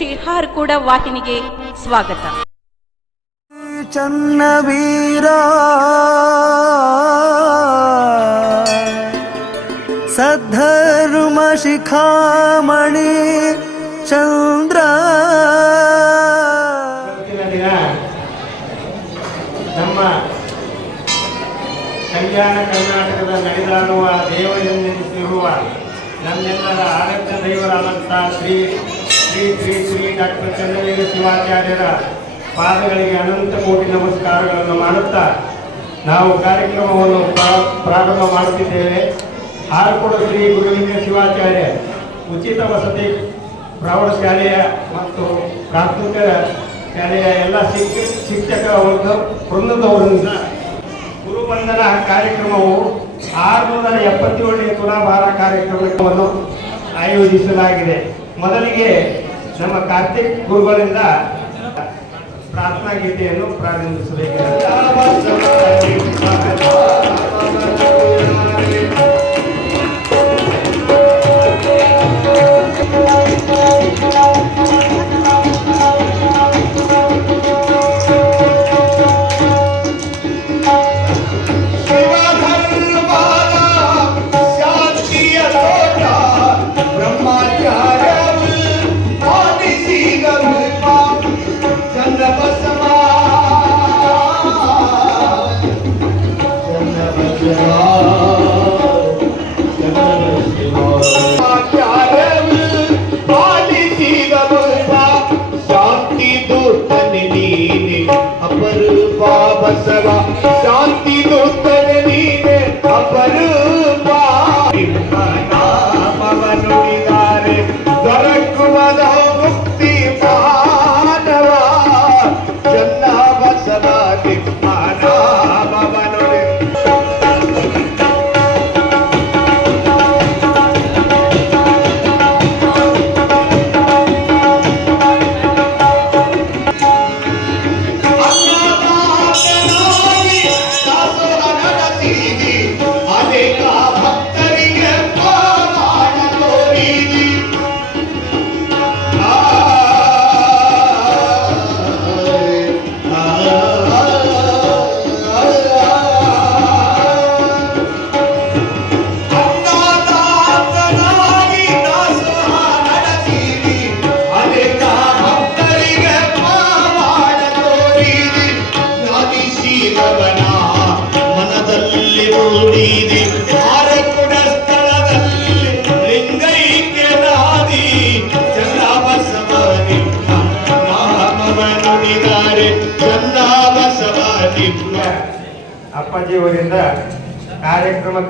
ಶ್ರೀ ಕೂಡ ವಾಹಿನಿಗೆ ಸ್ವಾಗತ. ಚನ್ನವೀರ ಸದ್ಧರ್ಮ ಶಿಖಾಮಣಿ ಚಂದ್ರ. ನಮ್ಮ ಕಲ್ಯಾಣ ಕರ್ನಾಟಕದ ನಡೆದಾಡುವ ದೇವರೆಂದೆನಿಸಿರುವ ನಮ್ಮೆಲ್ಲರ ಆರಾಧ್ಯ ದೈವರಾದಂಥ ಶ್ರೀ ಶ್ರೀ ಶ್ರೀ ಶ್ರೀ ಡಾಕ್ಟರ್ ಚಂದ್ರವೀರ ಶಿವಾಚಾರ್ಯರ ಪಾದಗಳಿಗೆ ಅನಂತ ಕೋಟಿ ನಮಸ್ಕಾರಗಳನ್ನು ಮಾಡುತ್ತಾ ನಾವು ಕಾರ್ಯಕ್ರಮವನ್ನು ಪ್ರಾ- ಪ್ರಾರಂಭ ಮಾಡುತ್ತಿದ್ದೇವೆ. ಹಾರಕೋಡ ಶ್ರೀ ಗುರುಲಿಂಗ ಶಿವಾಚಾರ್ಯ ಉಚಿತ ವಸತಿ ಪ್ರೌಢಶಾಲೆಯ ಮತ್ತು ಪ್ರಾಥಮಿಕ ಶಾಲೆಯ ಎಲ್ಲ ಶಿಕ್ಷ, ಶಿಕ್ಷಕ ವರ್ಗ ವೃಂದದವರಿಂದ ಗುರುಬಂಧನ ಕಾರ್ಯಕ್ರಮವು ಆರುನೂರ ಎಪ್ಪತ್ತೇಳನೇ ತುಲಾಭಾರ ಕಾರ್ಯಕ್ರಮವನ್ನು ಆಯೋಜಿಸಲಾಗಿದೆ. ಮೊದಲಿಗೆ ನಮ್ಮ ಕಾರ್ತಿಕ್ ಗುರುಗಳಿಂದ ಪ್ರಾರ್ಥನಾ ಗೀತೆಯನ್ನು ಪ್ರಾರಂಭಿಸಬೇಕು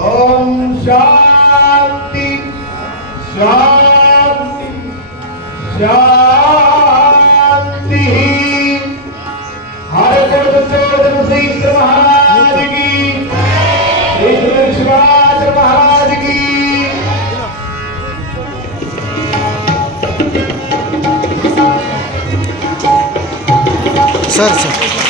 ओम शांति शांति शांति हर गुरुदेव श्री महाराज की श्री सर सर।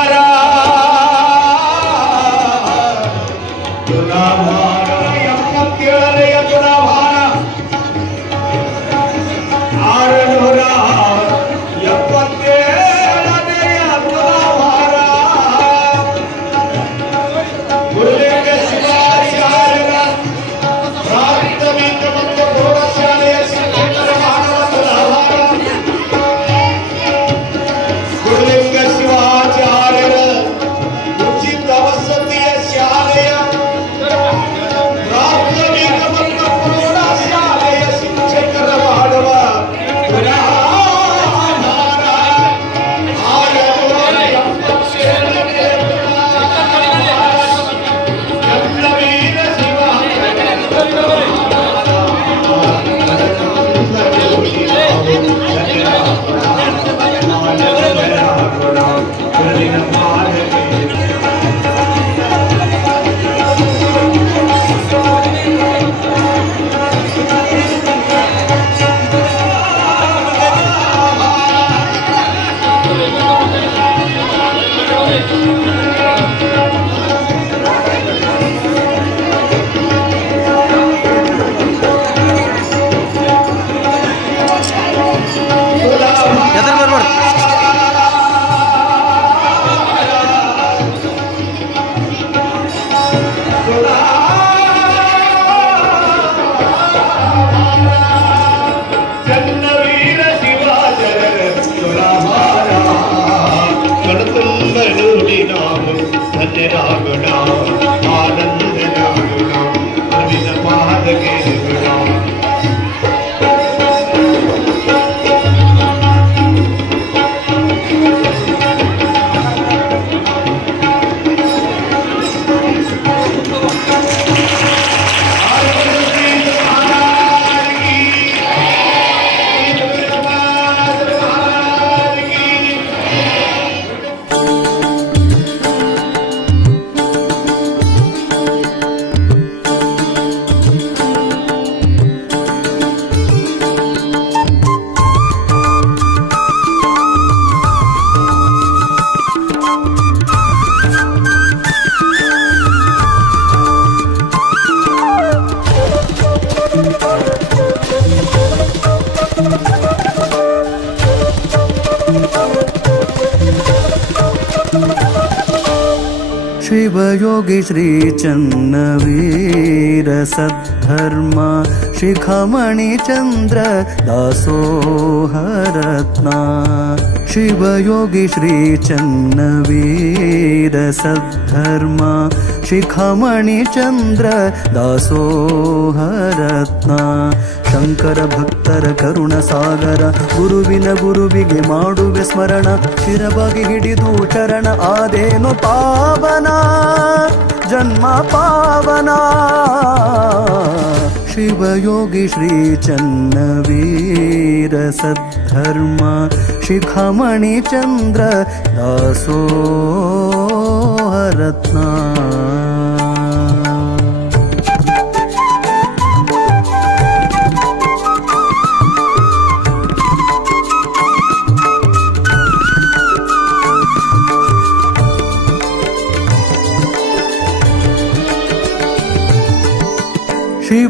मयूरी नाम सतरागणा आनंद नाम योगी श्रीचन्न वीरसद्धर्मा शिखमणिचन्द्र दासोहरत्ना। शिवयोगी श्रीचन्नवीर सद्धर्म ಶಿಖಮಣಿಚಂದ್ರ ದಾಸೋಹರತ್ನ ಶಂಕರ ಭಕ್ತರ ಕರುಣ ಸಾಗರ ಗುರುವಿನ ಗುರುವಿಗೆ ಮಾಡುವೆ ಸ್ಮರಣ ಶಿರಬಾಗಿ ಹಿಡಿದು ಚರಣ ಆದೇನು ಪಾವನ ಜನ್ಮ ಪಾವನ शिवयोगी श्रीचन्न शिखमणिचन्द्र शिखमणिचन्द्रसो हरत्ना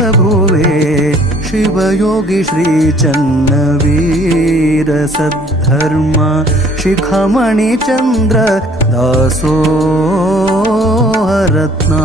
भुवे। शिवयोगी श्रीचन्नवीरसद्धर्म शिखमणिचन्द्र दासो रत्ना।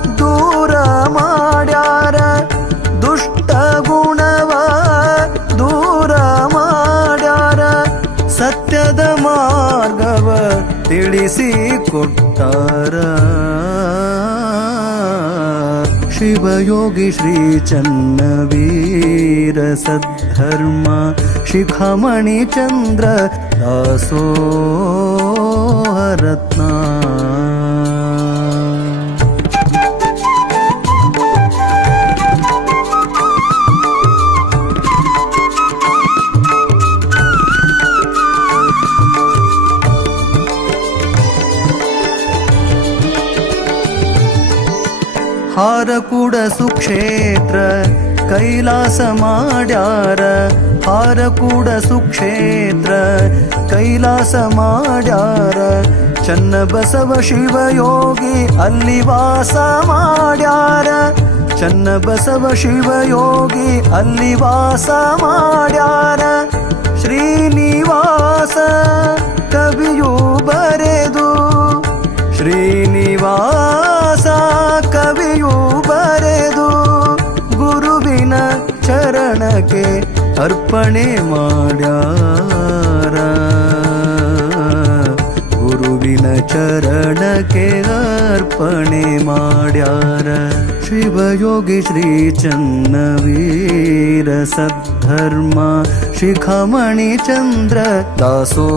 ಕೊಟ್ಟಾರ ಶಿವಯೋಗಿ ಶ್ರೀ ಚನ್ನವೀರ ಸದ್ಧರ್ಮ ಶಿಖಮಣಿ ಚಂದ್ರ ದಾಸೋಹರತ್ನ ಕೂಡ ಸುಕ್ಷೇತ್ರ, ಕೈಲಾಸ ಮಾಡ್ಯಾರ, ಹಾರಕೂಡ ಸುಕ್ಷೇತ್ರ, ಕೈಲಾಸ ಮಾಡ್ಯಾರ. ಚನ್ನ ಬಸವ ಶಿವಯೋಗಿ ಅಲ್ಲಿ ವಾಸ ಮಾಡ್ಯಾರ. ಚನ್ನ ಬಸವ ಶಿವಯೋಗಿ ಅಲ್ಲಿ ವಾಸ ಮಾಡ್ಯಾರ. ಶ್ರೀನಿವಾಸ ಕವಿಯು ಬರೆದು, ಶ್ರೀನಿವಾಸ ಬರ ಅರ್ಪಣೆ ಮಾಡ್ಯಾರ ಗುರುವಿನ ಚರಣಕ್ಕೆ ಅರ್ಪಣೆ ಮಾಡ್ಯಾರ ಶಿವಯೋಗಿ ಶ್ರೀ ಚನ್ನವೀರ ಸದ್ಧರ್ಮ ಶಿಖಮಣಿ ಚಂದ್ರ ದಾಸೋಹರತ್ನ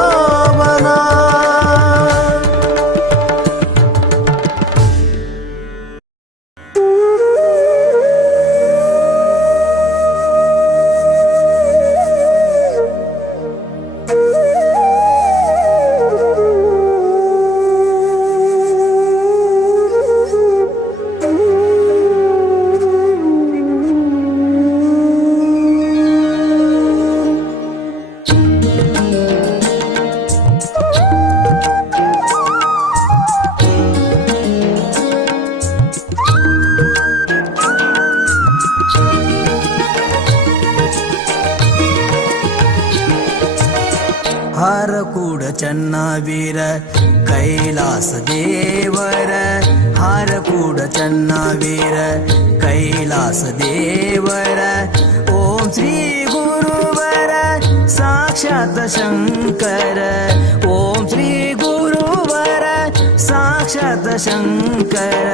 ಹಾರಕೂಡ ಚನ್ನವೀರ ಕೈಲಾಸ ದೇವರ ಹಾರಕೂಡ ಚನ್ನವೀರ ಕೈಲಾಸ ದೇವರ ಓಂ ಶ್ರೀ ಗುರುವರ ಸಾಕ್ಷಾತ್ ಶಂಕರ ಓಂ ಶ್ರೀ ಗುರುವರ ಸಾಕ್ಷಾತ್ ಶಂಕರ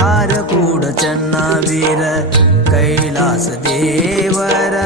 ಹಾರಕೂಡ ಚನ್ನವೀರ ಕೈಲಾಸ ದೇವರ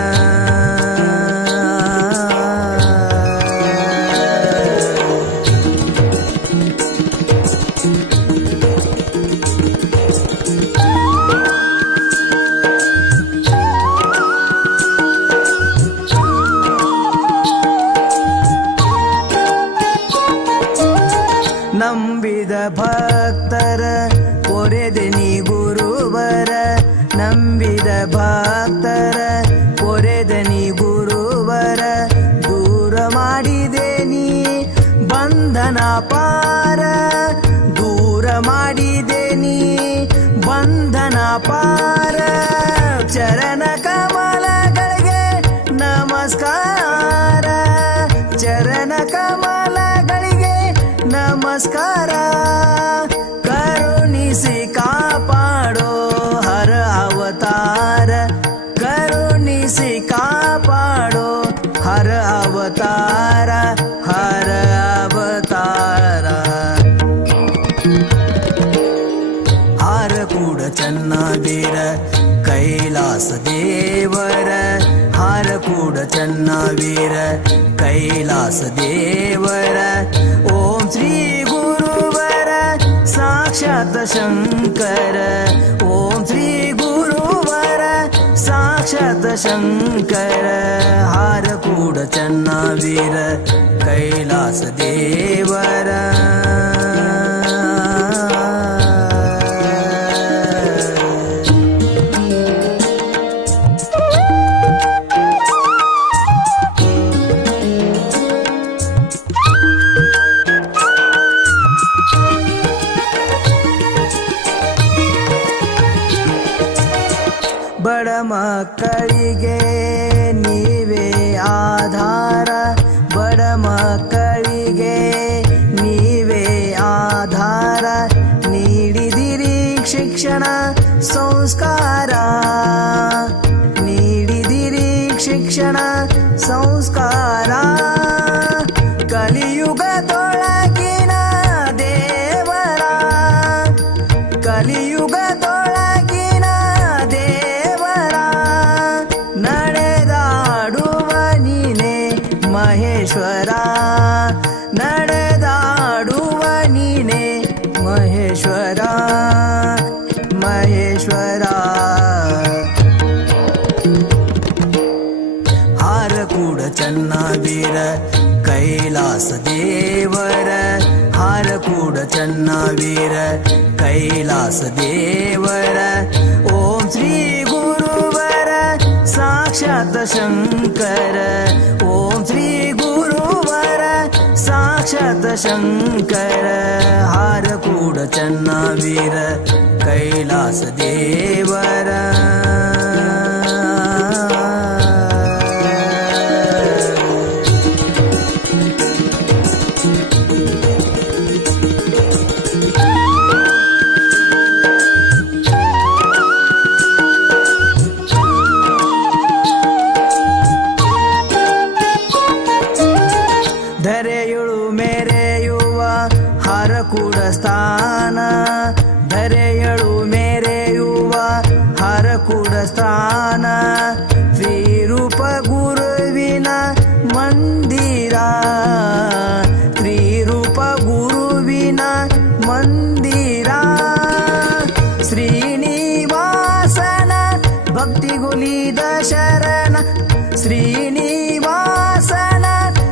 सदेवर ॐ श्री गुरुवर साक्षात् शङ्कर ॐ श्री गुरुवर साक्षत शङ्कर हारकूडचन्नावीर कैलासदेवर महेश्वरा हारकूडचन्ना वीर कैलासदेवर हारकूडचन्ना वीर कैलासदेवर ॐ श्रीगुरुवर साक्षादशङ्कर शङ्कर हारकूडचन्ना वीर कैलासदेवर ಶರಣ, ಶ್ರೀನಿವಾಸನ.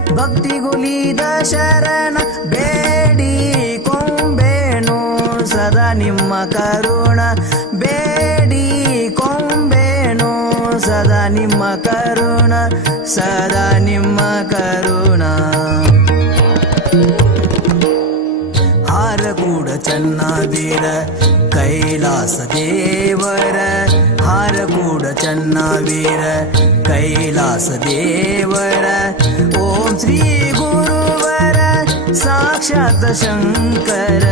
ಭಕ್ತಿ ಭಕ್ತಿಗುಲಿದ ಶರಣ, ಬೇಡಿ ಕೊಂಬೇನು ಸದಾ ನಿಮ್ಮ ಕರುಣ. ಬೇಡಿ ಕೊಂಬೇನು ಸದಾ ನಿಮ್ಮ ಕರುಣ, ಸದಾ ನಿಮ್ಮ ಕರುಣ. ಹಾರ ಕೂಡ कैलास देवर हारकूड चन्नावीर कैलास देवर। ओम श्री गुरुवर साक्षात शङ्कर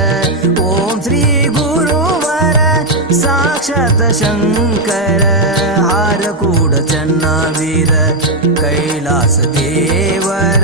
ॐ श्री गुरुवर साक्षात शङ्कर हारकूड चन्नावीर कैलास देवर।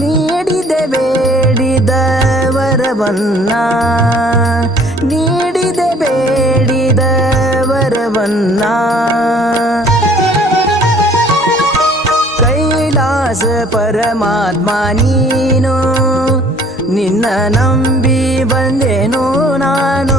ನೀಡಿದೆ ಬೇಡಿದ ವರವನ್ನ ನೀಡಿದೆ ಬೇಡಿದ ವರವನ್ನ ಕೈಲಾಸ ಪರಮಾತ್ಮ ನೀನು ನಿನ್ನ ನಂಬಿ ಬಂದೆನು ನಾನು